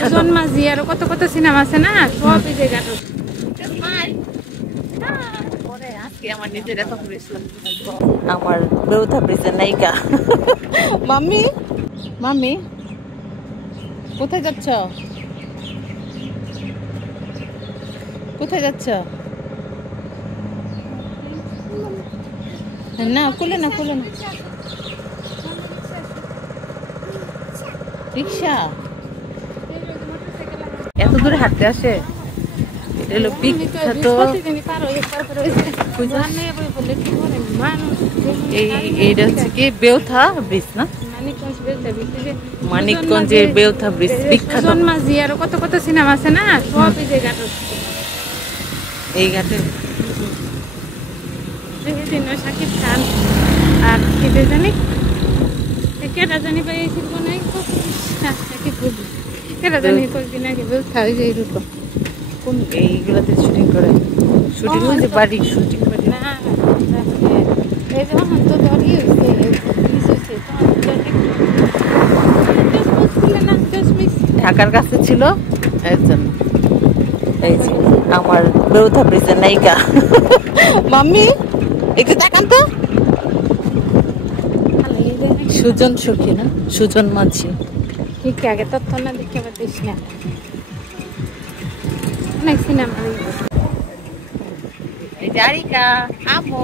বিখ্যাত মাঝি আরো কত কত সিনেমা আছে না, সব এই জায়গাটা। আমার বেউথা ব্রিজের নায়িকা মাম্মি। মাম্মি কোথায় যাচ্ছ? কোথায় যাচ্ছ? না খুলে না, খুলে না। রিক্সা এত দূরে হাঁটতে আসে? এটা হলো বিখ্যাত। এইটা হচ্ছে কি বেউথা ব্রিজ না? মানিকগঞ্জের বেউথা ব্রিজ বিখ্যাত। মাঝি আরো কত কত সিনেমা আছে না, সব এই জায়গাটা। এই ঘাটে শাকিব খান আর কেটে জানি কেটা জানি পাইছিল নাই, কেটা জানি কয়েকদিন আগে খাওয়াই যায় এরকম। কোন এইগুলাতে শুটিং করে? শুটিং হয়েছে বাড়ি শুটিং করে না, এই যে আমার তো দরই হয়েছে ঢাকার কাছে ছিল এর জন্য। এই যে আমার বেউথা ব্রিজের নায়িকা মাম্মি একটু দেখান তো। সুজন সখী না, সুজন মাঝি। ঠিক আগে তথ্য না দেখতে পাচ্ছিস না, অনেক সিনেমা। এই জারিকা আমো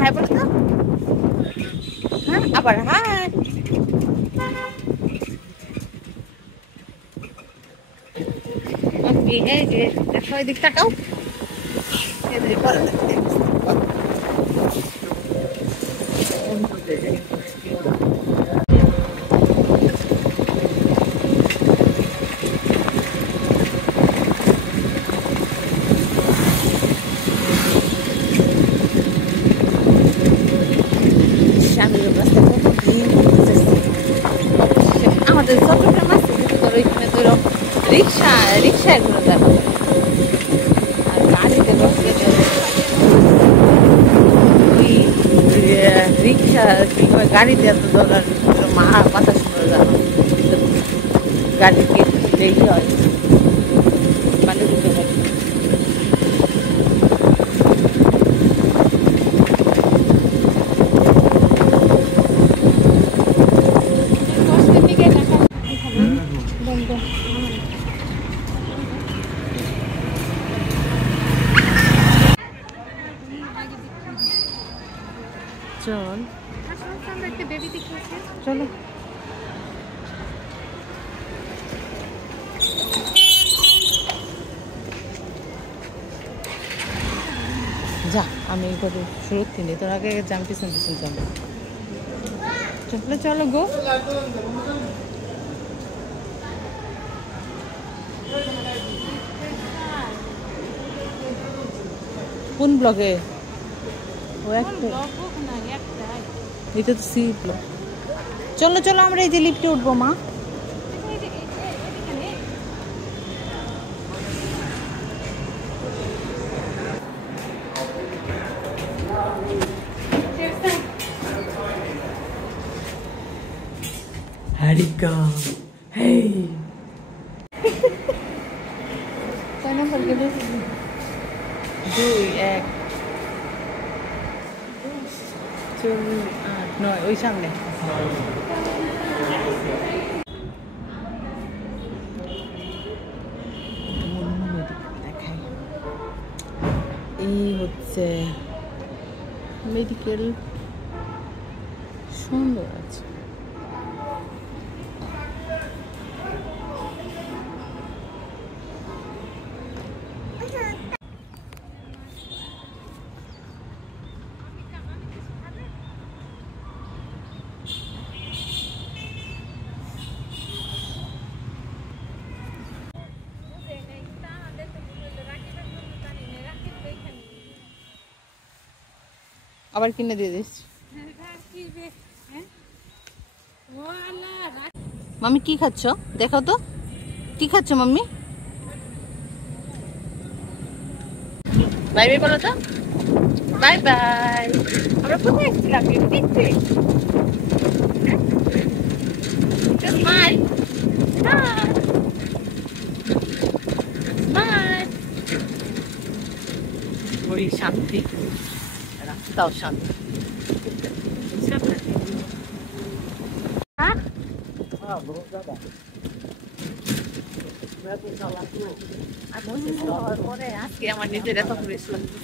হাই বলো তো। হ্যাঁ আবার হাই। এই যে দেখো এদিক তাকাও। এদিকে পরে আমাদের চট্টগ্রাম আছে কিন্তু ধরো এখানে ধরো রিক্সা রিক্সা এগুলো দেখা যায়। আর গাড়িতে বসে রিক্সা গাড়িতে এত ধরার মাথা শুনে যাওয়া গাড়িকে দেরি হয় পানি দিতে পারি। চল চলো যা, আমি এইভাবে সুরক্ষিত নেই, তোর আগে যাম পিছন পিছন যাবো। চলো চলো গো। কোন ব্লগে? ও একটা এটা তো সি ব্লগ। চলো চলো আমরা এই যে লিফটে উঠবো মা। হারিকা হেই কয় নম্বর গেল? 2 1 4 8 9 ওই সামনে। দেখাই এই হচ্ছে মেডিকেল, সুন্দর আছে। আবার কিনে দিয়ে দিস। মাম্মি কি খাচ্ছ দেখো তো, কি খাচ্ছ মাম্মি? বাই বাই বলো তো। Bye bye. আমরা কোথায় এসেছিলাম দেখতে? স্মাইল। শান্তি, রাস্তাও শান্তি। আজকে আমার নিজের এত ফ্রেশ লাগছে।